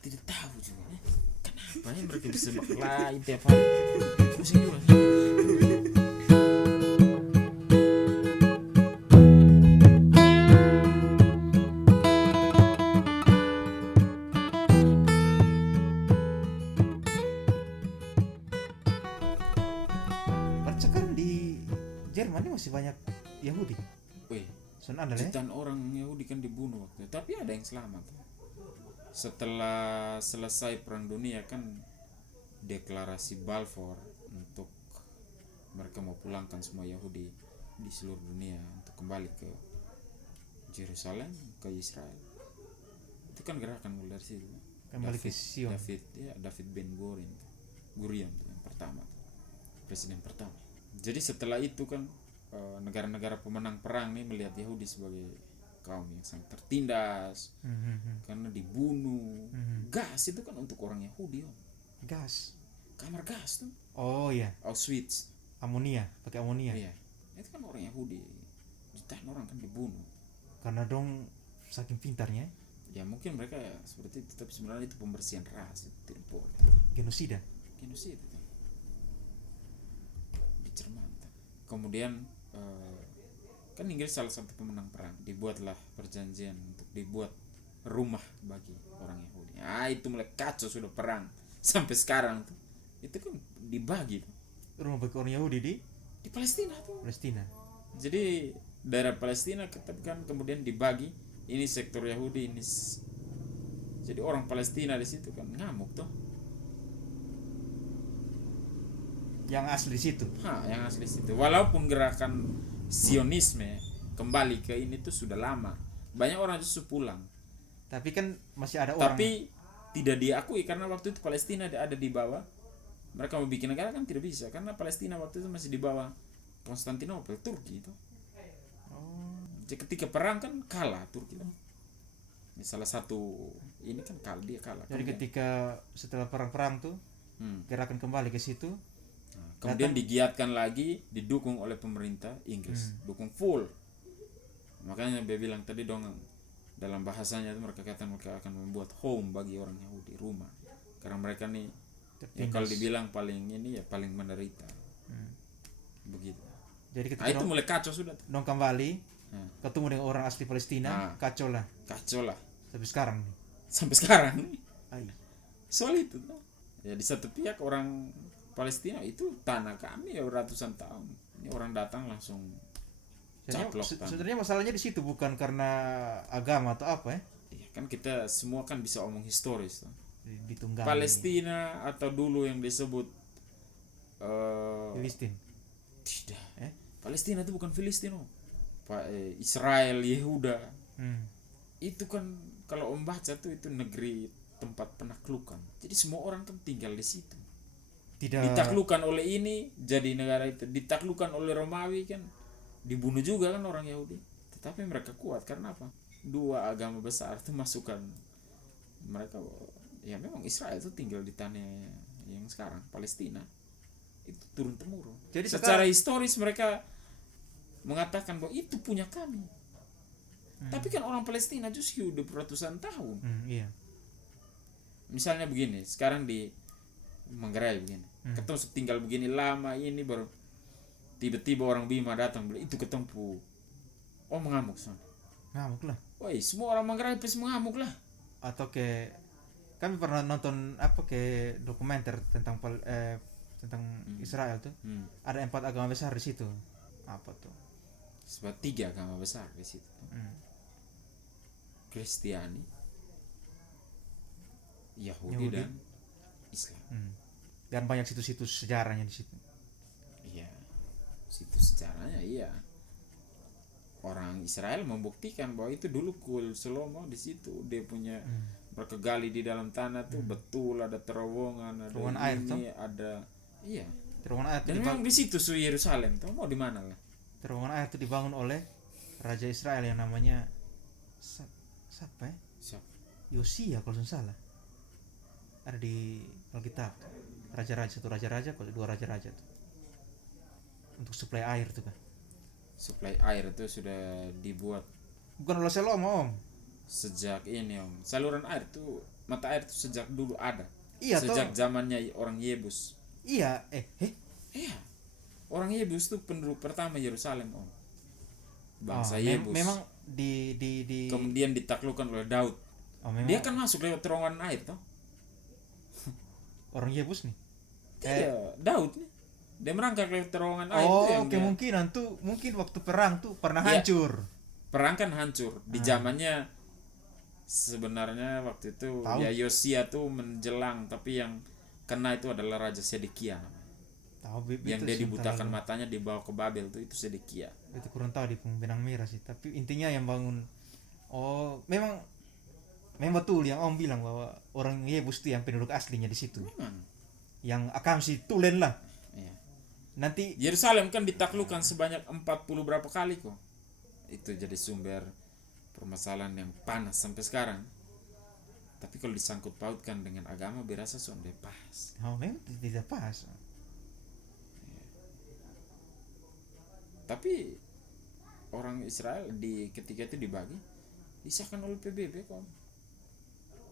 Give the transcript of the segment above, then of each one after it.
tidak tahu juga. Kenapa ya mereka bisa berkelahi tiap hari? Pusing juga. Baca kan di Jerman ini masih banyak Yahudi. Wih, Soalnya ada ya. jutaan orang Yahudi kan dibunuh waktu itu. Tapi ada yang selamat. Setelah selesai Perang Dunia kan deklarasi Balfour untuk mereka mau pulangkan semua Yahudi di seluruh dunia untuk kembali ke Yerusalem, ke Israel. Itu kan gerakan mulai dari situ. Kembali ke Sion. David Ben Gurion tuh yang pertama, presiden pertama. Jadi setelah itu kan negara-negara pemenang perang nih melihat Yahudi sebagai kaum yang sangat tertindas karena dibunuh. Gas itu kan untuk orang Yahudi, Gas. kamar gas tuh, Oh iya, Auschwitz. amonia, pakai amonia. Iya, itu kan orang Yahudi, jutaan orang kan dibunuh. Karena dong saking pintarnya, Ya mungkin mereka seperti itu, tapi sebenarnya itu pembersihan ras, itu tidak boleh. genosida. Genosida itu di Jerman. Kemudian kan Inggris salah satu pemenang perang, dibuatlah perjanjian untuk dibuat rumah bagi orang Yahudi. Itu mulai kacau sudah perang sampai sekarang tuh. Itu kan dibagi tuh. Rumah bagi orang Yahudi Di Palestina tuh. Palestina. Jadi daerah Palestina kan kemudian dibagi, ini sektor Yahudi, ini jadi orang Palestina di situ kan ngamuk tuh. Yang asli di situ. Yang asli situ. Walaupun gerakan Zionisme kembali ke ini tuh sudah lama. Banyak orang justru pulang. Tapi kan masih ada orang. Tapi tidak diakui karena waktu itu Palestina ada di bawah. Mereka mau bikin negara kan tidak bisa karena Palestina waktu itu masih di bawah Konstantinopel, Turki itu. Jadi ketika perang kan kalah Turki kan. Ini salah satu ini kan dia kalah. Jadi ketika setelah perang-perang tuh gerakan kembali ke situ. Kemudian digiatkan lagi, didukung oleh pemerintah Inggris, dukung full. Makanya dia bilang tadi dong dalam bahasanya itu mereka katakan mereka akan membuat home bagi orang Yahudi, rumah. Karena mereka nih ya kalau dibilang paling ini ya paling menderita. Begitu. Jadi ketika itu mulai kacau sudah. Dong kembali ketemu dengan orang asli Palestina, kacau lah. Sampai sekarang. Soal itu tuh. Ya di satu pihak orang Palestina itu tanah kami ya ratusan tahun. Ini orang datang langsung caplok. Sebenarnya masalahnya di situ bukan karena agama atau apa ya? Iya kan kita semua kan bisa omong historis tuh. Ditunggangi. Palestina atau dulu yang disebut Filistin. Tidak. Palestina itu bukan Filistin, Israel, Yehuda. Itu kan kalau om baca tuh itu negeri tempat penaklukan. Jadi semua orang kan tinggal di situ. Ditaklukkan oleh ini jadi negara itu, ditaklukkan oleh Romawi kan dibunuh juga kan orang Yahudi. Tetapi mereka kuat karena apa? Dua agama besar itu masukkan mereka. Ya memang Israel itu tinggal di tanah yang sekarang Palestina itu turun temurun. Jadi secara historis mereka mengatakan bahwa itu punya kami. Tapi kan orang Palestina justru hidup ratusan tahun. Iya. Misalnya begini, sekarang di Manggarai begini, ketemu tinggal begini lama ini baru tiba-tiba orang Bima datang bilang itu ketemu, mengamuk sana. Ngamuk lah. Woi, semua orang Manggarai pasti mengamuk lah. Atau kami pernah nonton dokumenter tentang Israel tuh. Ada 4 agama besar di situ. Apa tuh? Sebab 3 agama besar di situ. Kristiani, Yahudi dan Islam. Dan banyak situs-situs sejarahnya di situ. Iya, situs sejarahnya iya. Orang Israel membuktikan bahwa itu dulu Kul Salomo di situ dia punya mereka gali di dalam tanah tuh betul ada terowongan, ada terowongan air tuh. Ada iya. Terowongan air. Dan memang di situ Yerusalem tuh mau di mana lah. Terowongan air itu dibangun oleh raja Israel yang namanya siapa ya? Yosia kalau tidak salah. Ada di Alkitab. Satu raja-raja, kalau 2 raja-raja tuh. Untuk suplai air tuh kan. Suplai air itu sudah dibuat bukan oleh Salomo, Om. Sejak ini, Om. Saluran air tuh mata air itu sejak dulu ada. Iya, sejak zamannya orang Yebus. Iya, Iya. Orang Yebus tuh penduduk pertama Yerusalem, Om. Bangsa Oh, Yebus. memang di Kemudian ditaklukkan oleh Daud. Oh, memang Dia kan masuk lewat terowongan air toh. orang Yebus nih. Tidak, Daud nih. Dia merangkak lewat terowongan air itu Oh, yang kemungkinan tuh mungkin waktu perang tuh pernah Iya. hancur. perang kan hancur di zamannya. Sebenarnya waktu itu Tahu. ya Yosia tuh menjelang, tapi yang kena itu adalah Raja Sedekia namanya. Tahu Yang itu dia sebentar dibutakan lalu. matanya dibawa ke Babel tuh itu Sedekia. Itu kurang tahu di benang merah sih, tapi intinya yang bangun. Oh, memang betul yang Om bilang bahwa orang Yebus tuh yang penduduk aslinya di situ. Memang. Yang akan si tulen lah. Iya. Nanti Yerusalem kan ditaklukkan sebanyak 40 berapa kali kok. Itu jadi sumber permasalahan yang panas sampai sekarang. Tapi kalau disangkut pautkan dengan agama berasa sudah pas. memang tidak pas. Tapi orang Israel di ketika itu dibagi, disahkan oleh PBB kok.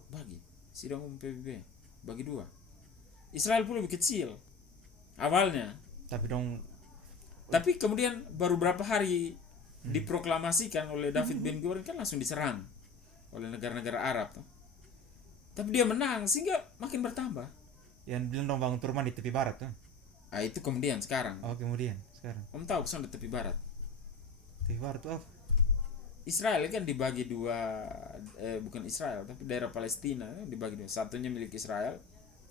Bagi sidang umum PBB bagi dua. Israel pun lebih kecil awalnya, tapi kemudian baru berapa hari diproklamasikan oleh David Ben Gurion kan langsung diserang oleh negara-negara Arab tuh. Tapi dia menang sehingga makin bertambah. Yang bilang dong bangun perumahan di tepi barat tuh. Ah itu kemudian sekarang. Oh, kemudian sekarang Om tahu kesan di tepi barat. tepi barat tuh apa? Israel kan dibagi dua, bukan Israel tapi daerah Palestina dibagi dua. Satunya milik Israel,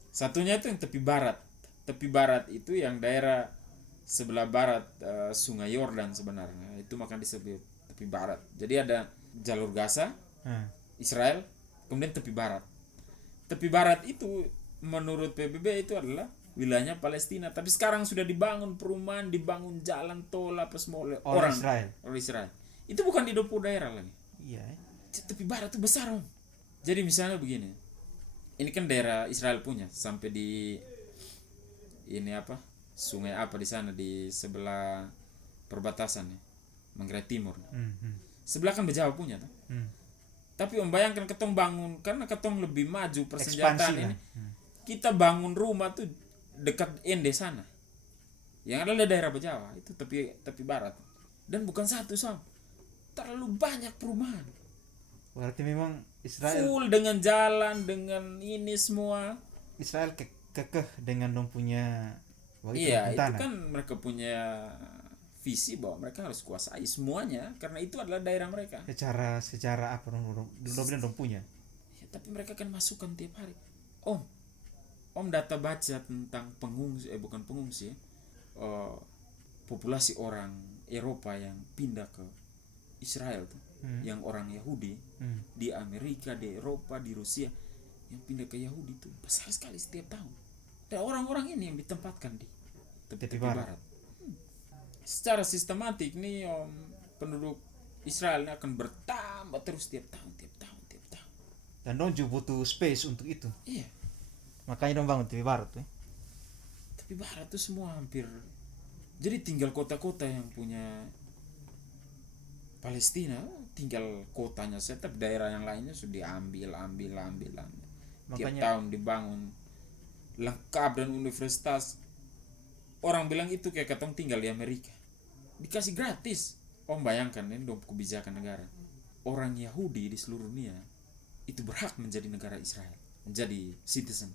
satunya itu yang tepi barat. Tepi barat itu yang daerah sebelah barat Sungai Yordan sebenarnya. Itu makan disebut tepi barat. Jadi ada jalur Gaza, Israel, kemudian tepi barat. Tepi barat itu menurut PBB itu adalah wilayahnya Palestina. Tapi sekarang sudah dibangun perumahan, dibangun jalan, tol, apa semua oleh orang Israel. Itu bukan di 20 daerah lagi. Iya. Tepi barat itu besar, Om. Jadi misalnya begini. Ini kan daerah Israel punya sampai di ini apa? Sungai apa di sana di sebelah perbatasan ya. Manggarai Timur. Sebelah kan Bejawa punya tuh. Tapi Om bayangkan ketong bangun karena ketong lebih maju persenjataan ini. Kita bangun rumah tuh dekat Ende sana. Yang adalah daerah Bejawa itu tepi barat. Dan bukan satu Sam. Terlalu banyak perumahan. Berarti memang Israel Full dengan jalan, dengan ini semua. Israel kekeh dengan dong punya Iya, itu kan mereka punya visi bahwa mereka harus kuasai semuanya karena itu adalah daerah mereka. Secara apa dong bilang dong punya. Ya, tapi mereka kan masukkan tiap hari. Om data baca tentang pengungsi, bukan pengungsi, populasi orang Eropa yang pindah ke Israel tuh, yang orang Yahudi di Amerika, di Eropa, di Rusia yang pindah ke Yahudi itu besar sekali setiap tahun. Dan orang-orang ini yang ditempatkan di tepi barat. Secara sistematik nih penduduk Israel ini akan bertambah terus tiap tahun. Dan dong juga butuh space untuk itu. Iya. Makanya dong bangun tepi barat tuh. Tepi barat tuh semua hampir. Jadi tinggal kota-kota yang punya Palestina, tinggal kotanya saja, tapi daerah yang lainnya sudah diambil. Tiap tahun dibangun lengkap dan universitas. Orang bilang itu kayak ketong tinggal di Amerika. Dikasih gratis. Om bayangkan ini dong kebijakan negara. Orang Yahudi di seluruh dunia itu berhak menjadi negara Israel, menjadi citizen.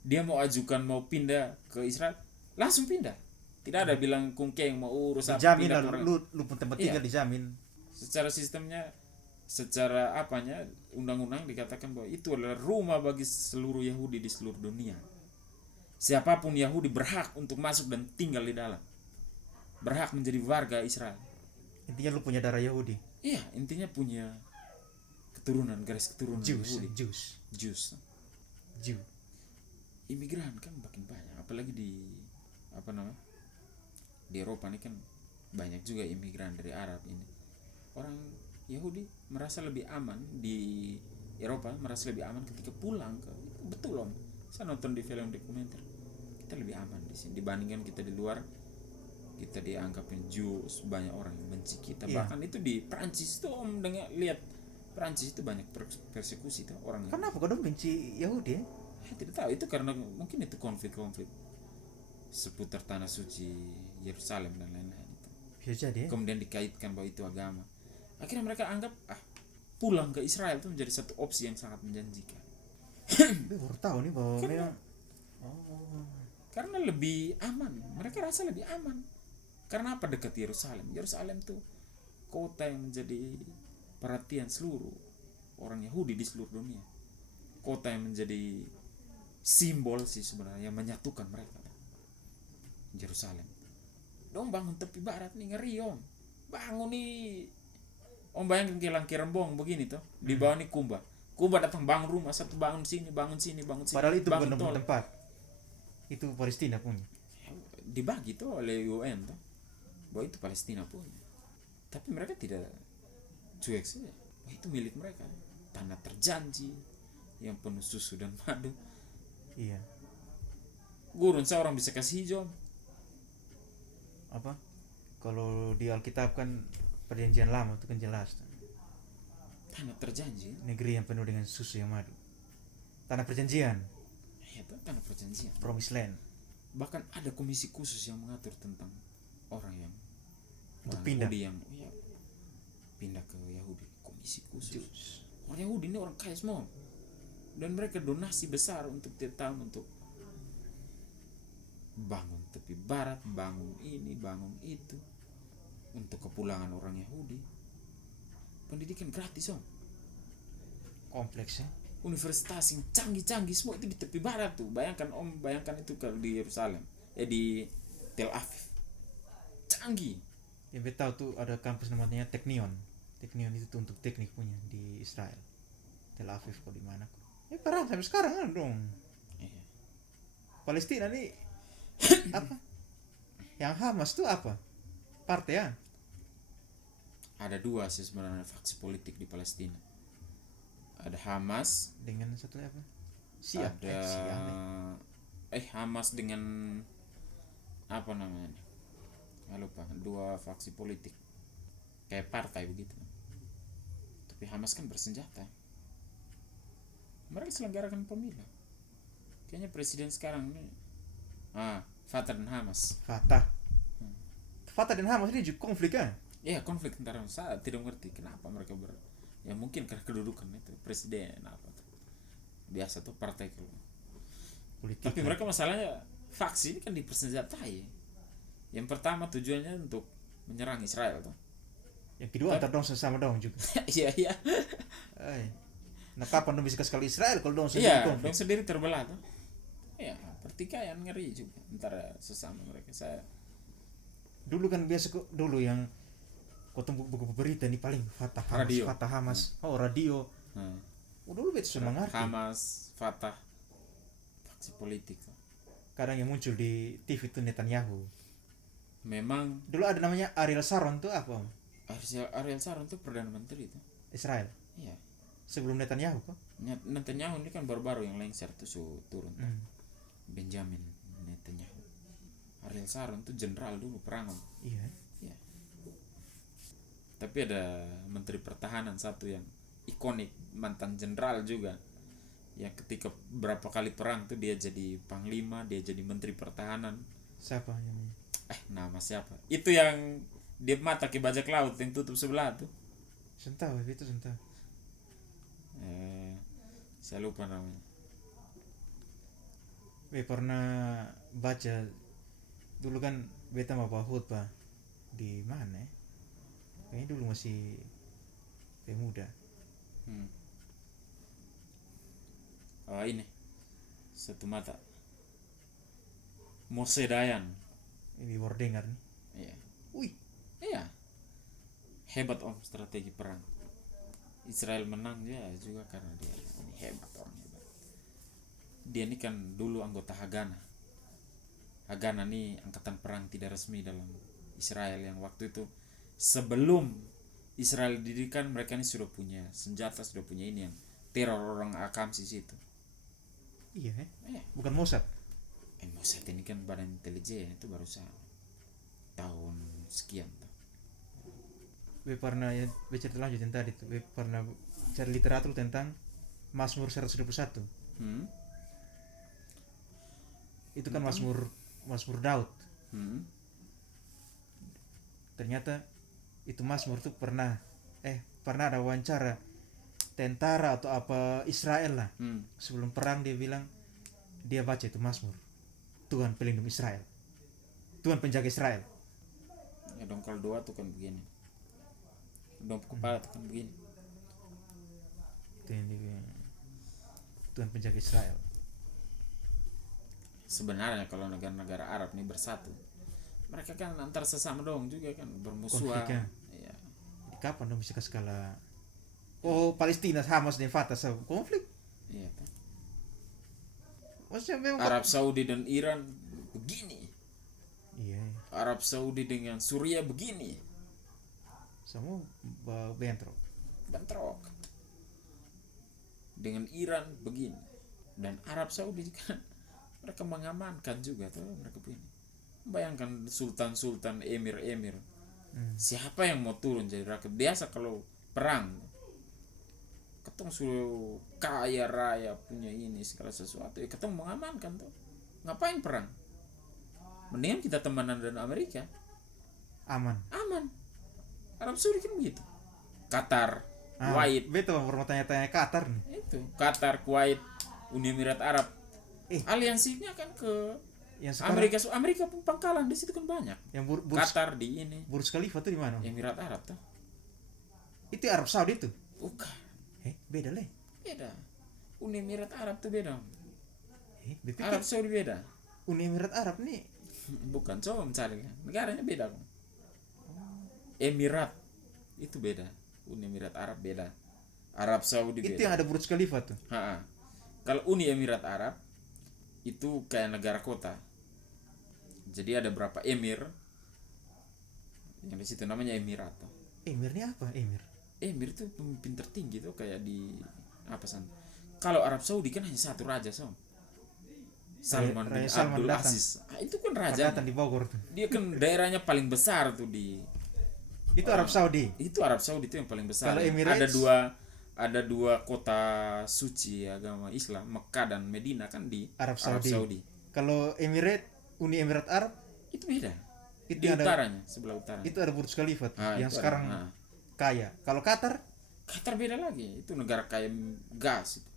Dia mau ajukan mau pindah ke Israel, langsung pindah. Tidak ada bilang kungkeng mau urus apa dijamin pindah lah, orang. lu pun tempat tinggal dijamin. Secara sistemnya, secara apanya undang-undang dikatakan bahwa itu adalah rumah bagi seluruh Yahudi di seluruh dunia. Siapapun Yahudi berhak untuk masuk dan tinggal di dalam. Berhak menjadi warga Israel. Intinya lu punya darah Yahudi. Iya, intinya punya garis keturunan Yahudi. Jews. Imigran kan makin banyak, apalagi di di Eropa ini kan banyak juga imigran dari Arab ini. Orang Yahudi merasa lebih aman di Eropa, merasa lebih aman ketika pulang ke betul Om. Saya nonton di film dokumenter. Kita lebih aman di sini dibandingkan kita di luar. Kita dianggapin Jews, banyak orang yang benci kita. Bahkan itu di Prancis tuh Om lihat Prancis itu banyak persekusi tuh orang. Kenapa kau dong benci Yahudi ya? Tidak tahu, itu karena mungkin itu konflik-konflik seputar tanah suci Yerusalem dan lain-lain itu. Bisa jadi ya? Kemudian dikaitkan bahwa itu agama. Akhirnya mereka anggap pulang ke Israel itu menjadi satu opsi yang sangat menjanjikan. Baru tahu nih bahwa memang karena lebih aman, mereka rasa lebih aman. Karena apa? Dekat Yerusalem. Yerusalem tuh kota yang menjadi perhatian seluruh orang Yahudi di seluruh dunia. Kota yang menjadi simbol sih sebenarnya yang menyatukan mereka. Yerusalem. Dong bangun tepi barat nih, ngeri om. Bangun nih. Om bayangin kilang Kirembong begini tuh. Di bawah nih Kumba. Kumba datang bangun rumah satu, bangun sini, bangun sini, bangun sini. padahal itu bangun bukan tempat. Itu Palestina punya. Dibagi tuh oleh UN tuh. Bahwa itu Palestina punya. Tapi mereka tidak cuek saja. Bahwa itu milik mereka. Tanah terjanji yang penuh susu dan madu. Iya. Gurun seorang bisa kasih hijau. Apa? Kalau di Alkitab kan perjanjian lama itu kan jelas tuh. Tanah terjanji. Negeri yang penuh dengan susu yang madu. Tanah perjanjian. Ya, itu tanah perjanjian. Promised land. Bahkan ada komisi khusus yang mengatur tentang orang yang Untuk orang pindah. Yahudi yang pindah ke Yahudi. Komisi khusus. Orang Yahudi ini orang kaya semua. Dan mereka donasi besar untuk tiap tahun untuk bangun tepi barat, bangun ini, bangun itu, untuk kepulangan orang Yahudi. Pendidikan gratis om. Kompleks ya. Universitas yang canggih-canggih semua itu di tepi barat tuh. Bayangkan om, bayangkan itu kalau di Yerusalem, di Tel Aviv. Canggih. Yang beta tahu tuh ada kampus namanya Teknion. Teknion itu tuh untuk teknik punya di Israel. Tel Aviv kok di mana kok? Perang sampai sekarang kan dong. Iya. Palestina nih apa? Yang Hamas tuh apa? Partai ya? Ada dua sih sebenarnya faksi politik di Palestina. Ada Hamas Dengan satu apa? Siap. Hamas dengan apa namanya? Nggak lupa. Dua faksi politik kayak partai begitu. Tapi Hamas kan bersenjata. Mereka selenggarakan pemilu. Kayaknya presiden sekarang ini Fatah dan Hamas. Fatah. Fatah dan Hamas ini juga konflik kan? Iya, konflik antara, saya tidak mengerti kenapa mereka ya mungkin karena kedudukan itu presiden apa tuh. Biasa tuh partai kalau. Politik. Tapi mereka masalahnya faksi ini kan dipersenjatai. Yang pertama tujuannya untuk menyerang Israel tuh. Yang kedua antar dong sesama dong juga. Iya. Nah kapan dong bisa sekali Israel kalau dong sendiri Iya, konflik? dong sendiri terbelah tuh. Iya, pertikaian ngeri juga antara sesama mereka. Saya Dulu kan biasa kok dulu yang kau temu buku berita ini paling Fatah Hamas, Radio. Fatah Hamas. Oh radio. Dulu beta sudah mengerti. Hamas, Fatah, faksi politik tuh. Kadang yang muncul di TV itu Netanyahu. Memang Dulu ada namanya Ariel Sharon tuh apa? Ariel Sharon tuh perdana menteri tuh. Israel. Iya. Sebelum Netanyahu kok. Netanyahu ini kan baru-baru yang lengser tuh turun tuh. Benjamin Netanyahu. Ariel Sharon tuh jenderal dulu perang. Iya. Iya. Tapi ada menteri pertahanan satu yang ikonik, mantan jenderal juga. Yang ketika berapa kali perang tuh dia jadi panglima, dia jadi menteri pertahanan. Siapa namanya? Nama siapa? Itu yang dia mata ke bajak laut yang tutup sebelah tuh. Sentau itu sentau. Saya lupa namanya. Pernah baca dulu kan beta mau bawa khutbah di mana ya? Kayaknya dulu masih pemuda. Ini satu mata Moshe Dayan. Ini baru dengar nih. Iya. Wih. Iya. Hebat om strategi perang. Israel menang ya juga karena dia ini hebat, orang hebat. Dia ini kan dulu anggota Hagana. Hagana nih angkatan perang tidak resmi dalam Israel yang waktu itu sebelum Israel didirikan mereka ini sudah punya senjata, sudah punya ini yang teror orang Akamsis itu. Iya bukan Mossad. Mossad ini kan badan intelijen itu baru tahun sekian tuh. pernah ya baca lanjut yang tadi tuh pernah cari literatur tentang Mazmur 121. Itu kan Mazmur Daud. Ternyata itu Mazmur tuh pernah ada wawancara tentara atau apa Israel lah. Sebelum perang dia bilang dia baca itu Mazmur. Tuhan pelindung Israel. Tuhan penjaga Israel. Ya dong kalau doa tuh kan begini. Dong kepala tuh kan begini. Itu yang dia Tuhan penjaga Israel. Sebenarnya kalau negara-negara Arab nih bersatu, mereka kan antar sesama dong juga kan bermusuhan. Konfliknya. Iya. Kapan dong bisa ke skala Palestina Hamas dan Fatah konflik? Iya kan. Maksudnya memang Arab Saudi dan Iran begini. Iya. Arab Saudi dengan Suriah begini. Semua bentrok. Dengan Iran begini. Dan Arab Saudi kan mereka mengamankan juga tuh mereka begini. Bayangkan sultan-sultan, emir-emir. Siapa yang mau turun jadi rakyat biasa kalau perang? Ketong suruh kaya raya punya ini segala sesuatu. Ketong mengamankan tuh. Ngapain perang? Mendingan kita temenan dengan Amerika. Aman. Arab Saudi kan begitu. Qatar, Kuwait. Betul mau tanya-tanya Qatar nih. Itu Qatar, Kuwait, Uni Emirat Arab. Aliansinya kan ke Yang sekarang, Amerika pun pangkalan di situ kan banyak. Yang Qatar di ini. Burj Khalifa tuh di mana? Emirat Arab tuh. Itu Arab Saudi tuh. Bukan. Beda leh. Beda. Uni Emirat Arab tuh beda. Arab Saudi beda. Uni Emirat Arab nih. Bukan, coba mencari negaranya beda. Emirat itu beda. Uni Emirat Arab beda. Arab Saudi beda. Itu yang ada Burj Khalifa tuh. Kalau Uni Emirat Arab itu kayak negara kota. Jadi ada berapa emir yang di situ namanya emirat. Emir ini apa? Emir itu pemimpin tertinggi tuh kayak di apa san? Kalau Arab Saudi kan hanya satu raja Salman bin Abdul Aziz. Itu kan raja. Datang di Bogor tuh. Dia kan daerahnya paling besar tuh di. Itu Arab Saudi. Itu Arab Saudi itu yang paling besar. Kalau Emirates, ada dua kota suci agama Islam, Mekah dan Medina kan di Arab Saudi. Kalau Uni Emirat Arab itu beda. Itu di utaranya, sebelah utara. Itu ada Burj Khalifa yang sekarang kaya. Kalau Qatar beda lagi. Itu negara kaya gas itu.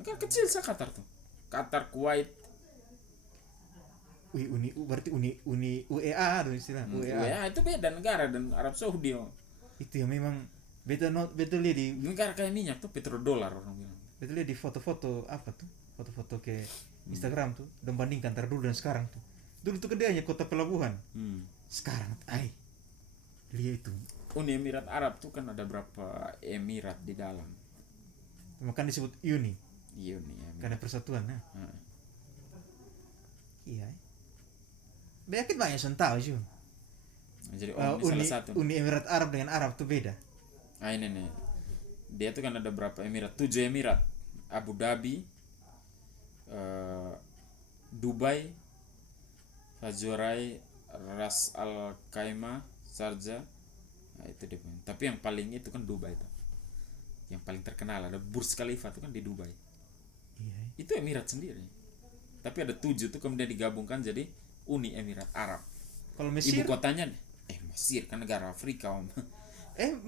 Negara kecil Qatar tuh. Qatar, Kuwait. Berarti Uni UEA tuh istilah. UEA itu beda negara dan Arab Saudi. Itu yang memang betul lihat di negara kaya minyak tuh petrodolar orang bilang. Betul lihat di foto-foto apa tuh? Foto-foto ke Instagram tuh dan bandingkan antara dulu dan sekarang tuh. Dulu tuh kedeannya kota pelabuhan. Sekarang lihat itu. Uni Emirat Arab tuh kan ada berapa emirat di dalam. Makanya disebut Uni. Karena persatuan Iya. Banyak yang tahu sih. Jadi salah satu. Uni Emirat Arab dengan Arab tuh beda. Ini nih. Dia tuh kan ada berapa emirat? 7 emirat. Abu Dhabi, Dubai, Fajurai, Ras Al Khaimah, Sharjah. Nah, itu dia. Tapi yang paling itu kan Dubai itu. Yang paling terkenal ada Burj Khalifa itu kan di Dubai. Itu emirat sendiri. Tapi ada 7 tuh kemudian digabungkan jadi Uni Emirat Arab. Kalau Mesir, ibu kotanya Mesir kan negara Afrika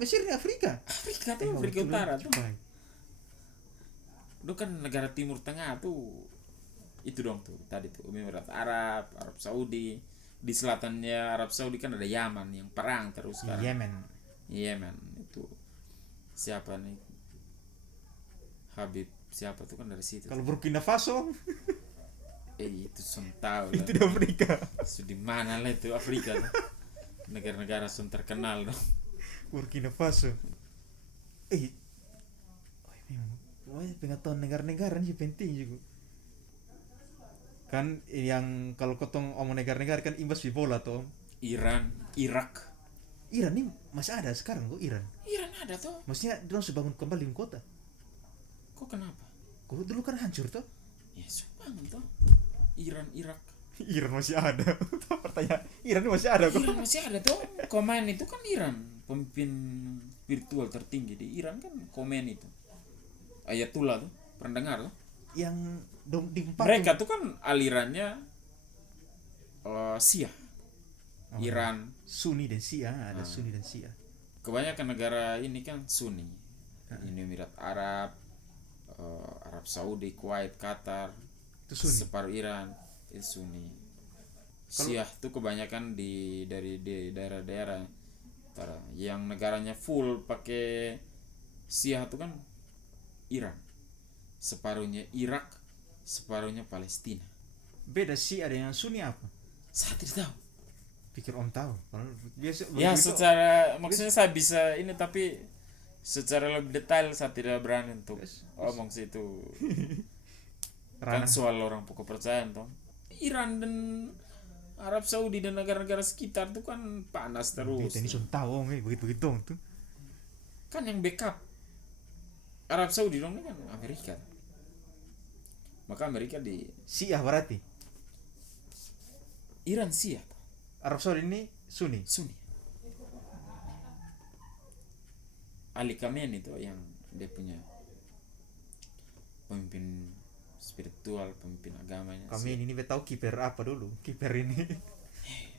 Mesir ini Afrika tuh Afrika Utara tuh. Itu kan negara Timur Tengah tuh. Itu dong tuh tadi tuh Uni Emirat Arab, Arab Saudi. Di selatannya Arab Saudi kan ada Yaman yang perang terus sekarang. Yemen itu siapa nih? Habib siapa tuh kan dari situ. Kalau Burkina Faso itu tahu itu di Afrika. Di mana lah itu Afrika tuh. Negara-negara terkenal dong. Burkina Faso. Pengetahuan negara-negara ini penting juga. Kan yang kalau ketong omong negara-negara kan imbas di bola tuh. Iran, Irak. Iran ini masih ada sekarang kok Iran. Iran ada tuh. Maksudnya dia harus bangun kembali kota. Kok kenapa? Kok dulu kan hancur tuh. Ya bangun tuh. Iran, Irak. Iran masih ada. Pertanyaan, Iran masih ada kok. Iran masih ada tuh. Komen itu kan Iran. pemimpin spiritual tertinggi di Iran kan Khomeini itu, Ayatullah tuh, pernah dengar tuh? Yang Mereka tuh kan alirannya Syiah. Iran, Sunni dan Syiah, ada Sunni dan Syiah. kebanyakan negara ini kan Sunni. Uni Emirat Arab, Arab Saudi, Kuwait, Qatar, Itu Sunni. separuh Iran itu Sunni. Syiah tuh kebanyakan dari daerah-daerah utara. Yang negaranya full pakai Syiah tuh kan Iran, separuhnya Irak, separuhnya Palestina. Beda Syiah dengan Sunni apa? Saya tidak tahu. Pikir Om tahu. Kalau biasa Ya begitu, secara maksudnya saya bisa ini, tapi secara lebih detail saya tidak berani untuk ngomong sih itu. Kan ranah. soal orang pokok percaya toh. Iran dan Arab Saudi dan negara-negara sekitar tuh kan panas terus. Beda ini sudah tahu Om, begitu tuh. Kan yang backup Arab Saudi dong kan Amerika. Maka Amerika di Syiah berarti. Iran Syiah, Arab Saudi ini Sunni. Sunni. Ali Khamenei itu yang dia punya pemimpin spiritual, pemimpin agamanya. Khamenei ini tahu kiper apa dulu? Kiper ini.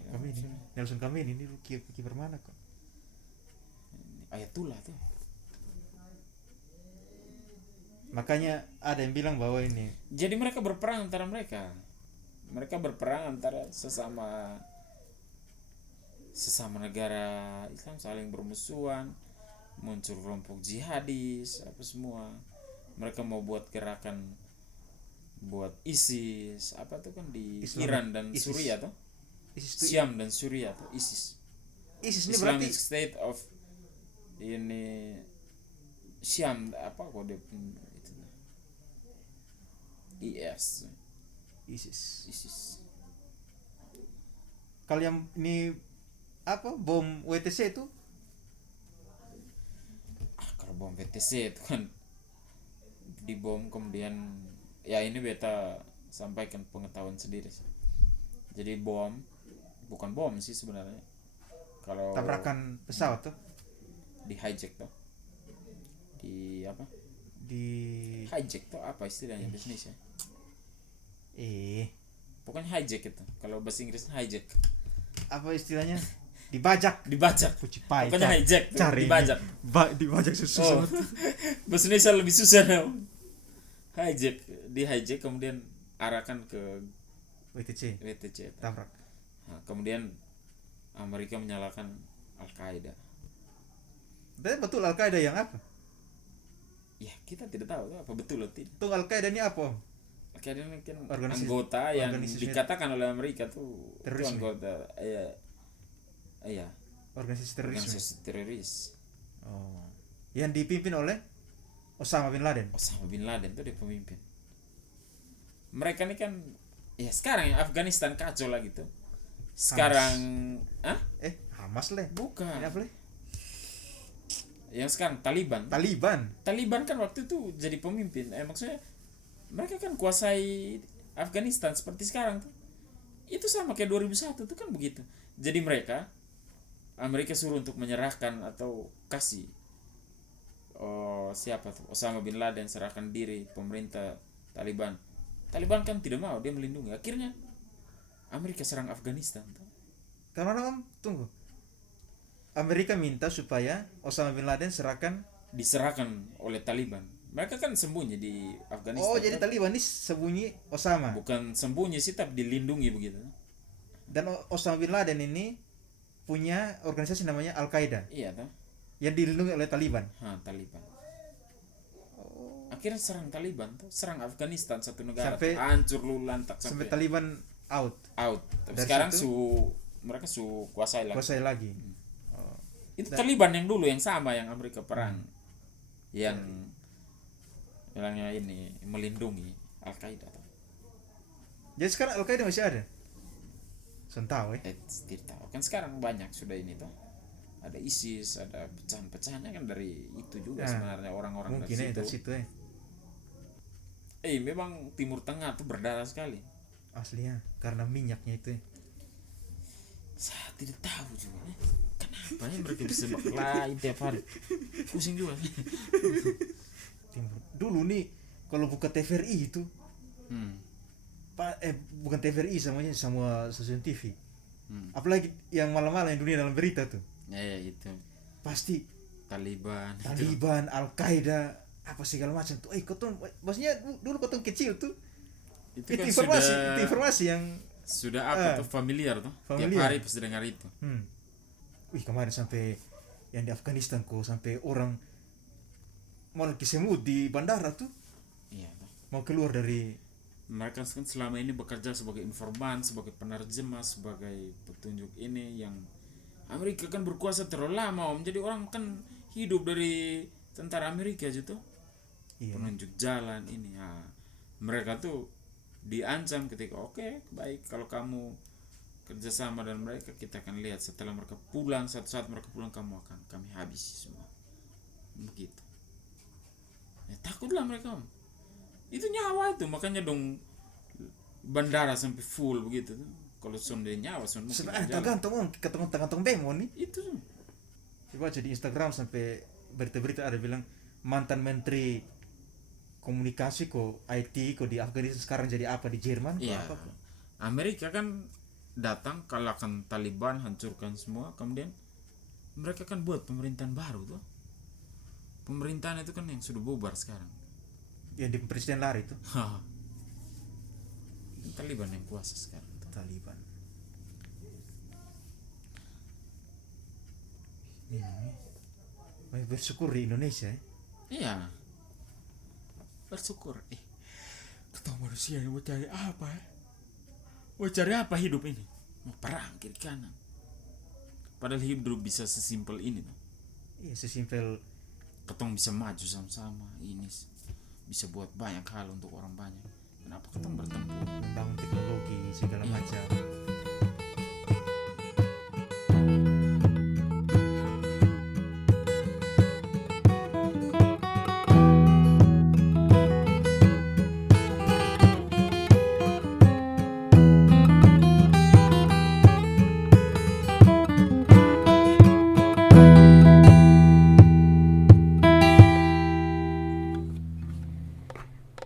Khamenei. Nelson Khamenei ini dulu kiper mana kok? Ayatullah tuh. Makanya ada yang bilang bahwa ini Jadi mereka berperang antara mereka. Mereka berperang antara sesama negara Islam, saling bermusuhan, muncul kelompok jihadis apa semua. Mereka mau buat gerakan buat ISIS apa tuh kan di Islam, Iran dan ISIS. Suriah tuh. ISIS itu Syam dan Suriah tuh ISIS. ISIS ini Islamic berarti State of ini Syam apa kok dia punya itu IS ISIS. kalau yang ini apa bom WTC itu Kalau bom WTC itu kan dibom kemudian ya ini beta sampaikan pengetahuan sendiri sih. Jadi bukan bom sih sebenarnya. Kalau tabrakan pesawat tuh di hijack tuh. Di apa? di Hijack tuh apa istilahnya di Indonesia? Pokoknya hijack itu. Kalau bahasa Inggrisnya hijack. apa istilahnya dibajak Pokoknya Pokoknya hijack tuh, cari dibajak. dibajak susah. Bahasa Indonesia lebih susah dong. Di hijack kemudian arahkan ke WTC WTC. tabrak. Nah, kemudian Amerika menyalahkan Al-Qaeda. Tapi betul Al-Qaeda yang apa? Ya kita tidak tahu apa betul atau tidak. Tuh Al-Qaeda ini apa? Al-Qaeda ini kan Organisasi- anggota yang organisasi- dikatakan oleh Amerika tuh Terorisme. anggota Organisasi terorisme. organisasi teroris. Oh. Yang dipimpin oleh Osama bin Laden. Osama bin Laden tuh dia pemimpin. Mereka ini kan ya sekarang yang Afghanistan kacau lagi tuh. Sekarang Hamas leh. bukan. Ini apa leh? Yang sekarang Taliban. Taliban. Kan waktu itu jadi pemimpin. Maksudnya mereka kan kuasai Afghanistan seperti sekarang tuh. Itu sama kayak 2001 tuh kan begitu. Jadi Amerika suruh untuk menyerahkan atau kasih siapa tuh Osama bin Laden serahkan diri pemerintah Taliban. Taliban kan tidak mau, dia melindungi. Akhirnya Amerika serang Afghanistan tuh. Karena Om, tunggu. Amerika minta supaya Osama bin Laden Diserahkan oleh Taliban. Mereka kan sembunyi di Afghanistan. Oh, jadi kan? Taliban ini sembunyi Osama. Bukan sembunyi sih, tapi dilindungi begitu. Dan Osama bin Laden ini punya organisasi namanya Al-Qaeda Iya tuh. yang dilindungi oleh Taliban. Taliban. Akhirnya serang Taliban tuh, serang Afghanistan satu negara Sampai- tuh, hancur lu lantak Sampai sampai Taliban out, Tapi Dari sekarang situ- mereka kuasai lagi. kuasai lagi. Itu Taliban yang dulu yang sama yang Amerika perang. Yang bilangnya ini melindungi Al-Qaeda tuh. Jadi sekarang Al-Qaeda masih ada? Tahu Tidak tahu. Kan sekarang banyak sudah ini tuh. Ada ISIS, ada pecahan-pecahannya kan dari itu juga sebenarnya orang-orang mungkin dari dari situ. situ. Memang Timur Tengah tuh berdarah sekali. Aslinya karena minyaknya itu. Saya tidak tahu juga. Kenapa Banyak mereka bisa berkelahi tiap hari. Pusing juga. Timur. Dulu nih kalau buka TVRI itu bukan TVRI samanya sama stasiun TV. Apalagi yang malam-malam yang dunia dalam berita tuh. Ya itu. Pasti Taliban, Al-Qaeda, apa segala macam tuh. Kotong maksudnya dulu kotong kecil tuh. Itu Itu kan informasi, sudah, itu informasi yang sudah apa tuh familiar tuh. Tiap familiar. hari pasti dengar itu. Kemarin sampai yang di Afghanistan kok sampai orang mau kesemut di bandara tuh. Iya. Mau keluar dari Mereka kan selama ini bekerja sebagai informan, sebagai penerjemah, sebagai petunjuk ini yang Amerika kan berkuasa terlalu lama om, jadi orang kan hidup dari tentara Amerika aja tuh. iya. Penunjuk jalan ini ya. Mereka tuh diancam ketika oke, baik kalau kamu kerjasama dan mereka, kita akan lihat setelah mereka pulang, satu saat mereka pulang kamu akan kami habisi semua. Begitu. Ya, takutlah mereka om. Itu nyawa itu, makanya dong bandara sampai full begitu tuh. Kalau sonde nyawa sonde tergantung bemo nih. itu. Coba di Instagram sampai berita-berita ada bilang mantan menteri komunikasi kok IT kok di Afghanistan sekarang jadi apa di Jerman Iya. apa kok. Amerika kan datang kalahkan Taliban, hancurkan semua, kemudian mereka kan buat pemerintahan baru tuh. Pemerintahan itu kan yang sudah bubar sekarang. Yang di presiden lari itu Taliban yang kuasa sekarang tuh. Taliban. Bersyukur di Indonesia ya. Iya. Bersyukur. Ketemu manusia yang mau cari apa? Mau cari apa hidup ini? Mau perang kiri kanan. Padahal hidup bisa sesimpel ini tuh. Iya sesimpel Ketong bisa maju sama-sama. Ini bisa buat banyak hal untuk orang banyak. Kenapa ketong bertempur? membangun teknologi segala macam.